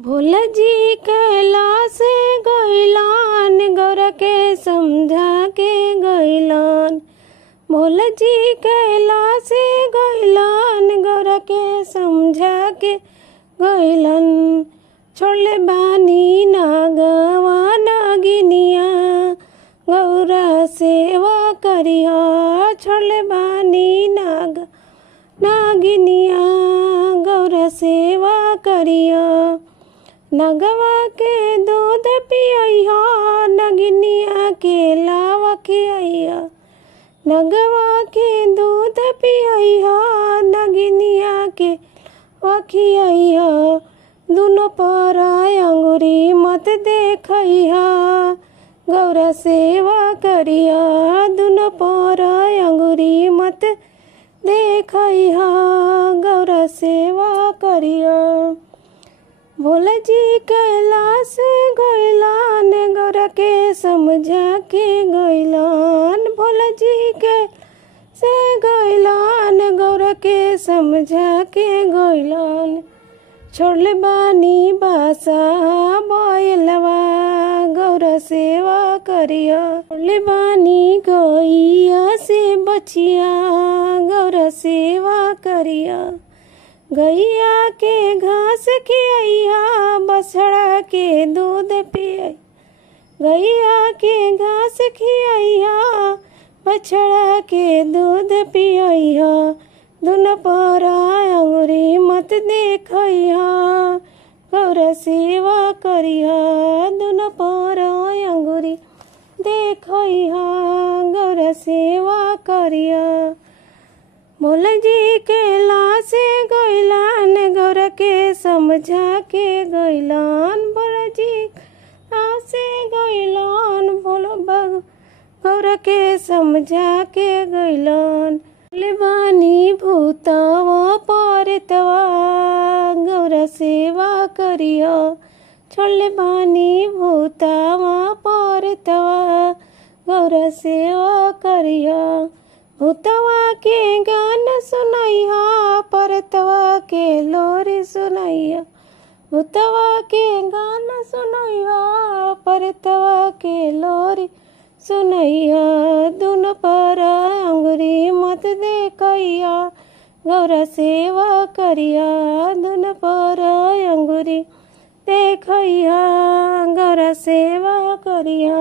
भोला जी कैलाश गइलान गौरा के समझा के गइलान। भोला जी कैलाश गइलान गौरा के समझा के गइलन। छोड़ले बानी नागवा नागिनिया गौरा सेवा करिया। छोड़ले बानी नागिनिया गौरा सेवा करिया। नगवा के दूध पियैया नगिनिया के लावा खियैया। नगवा के दूध पियैया नगिनिया के वखियैया। दुनो पर अंगुरी मत देखैया गौरा सेवा करिया। दुनो पर अंगुरी मत देखैया गौरा सेवा करिया। भोला जी कैलाश गइलान गौरा के समझा के गइलान। भोला जी कैलाश गइलान गौरा के समझा के गइलान। छोड़ले बानी बासा बैलवा गौरा सेवा करिया। छोड़ले बानी गैया से बचिया गौरा सेवा करिया। गैया के घास खियैया बछड़ा के दूध पियै। गैया के घास खियैया बछड़ा के दूध पियैया। दुनो पर अंगुरी मत देखैया गौरा सेवा करिया। दुनो पर अंगुरी देखैया गौरा सेवा करिया। भोला जी कैलाश गइलान गौरा के समझा के गइलान। भोला जी कैलाश गइलान गौरा के समझा के गइलान। बानी भूतवा परतवा गौरा सेवा करिया। छोड़ले बानी भूतवा परतवा गौरा सेवा करिया। भूतवा के गाना सुनैया परतवा के लोरी सुनैया। भूतवा के गाना सुनैया परतवा के लोरी सुनैया। दुनो पर अंगुरी मत देखैया गौरा सेवा करिया। दुनो पर अंगुरी देखैया गौरा सेवा करिया।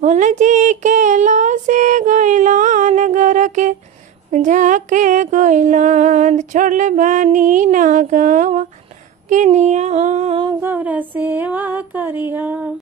भोला जी कैलाश गइलान गौरा के जाके गइलान। छोड़ले बानी नागवा किनिया गौरा सेवा करिया।